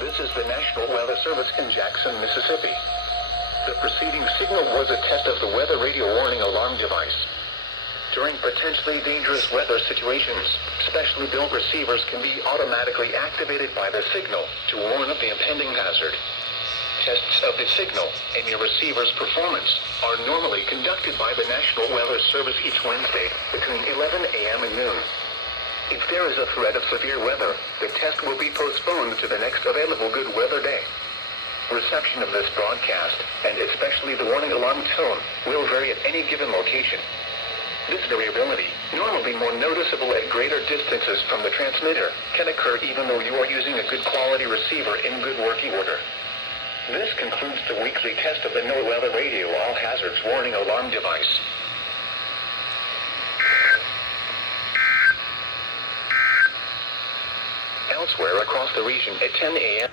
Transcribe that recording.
This is the National Weather Service in Jackson, Mississippi. The preceding signal was a test of the weather radio warning alarm device. During potentially dangerous weather situations, specially built receivers can be automatically activated by the signal to warn of the impending hazard. Tests of the signal and your receiver's performance are normally conducted by the National Weather Service each Wednesday between 11 a.m. and noon. If there is a threat of severe weather, the test will be postponed to the next available good weather day. Reception of this broadcast, and especially the warning alarm tone, will vary at any given location. This variability, normally more noticeable at greater distances from the transmitter, can occur even though you are using a good quality receiver in good working order. This concludes the weekly test of the No Weather Radio All Hazards Warning Alarm device. Elsewhere across the region at 10 a.m.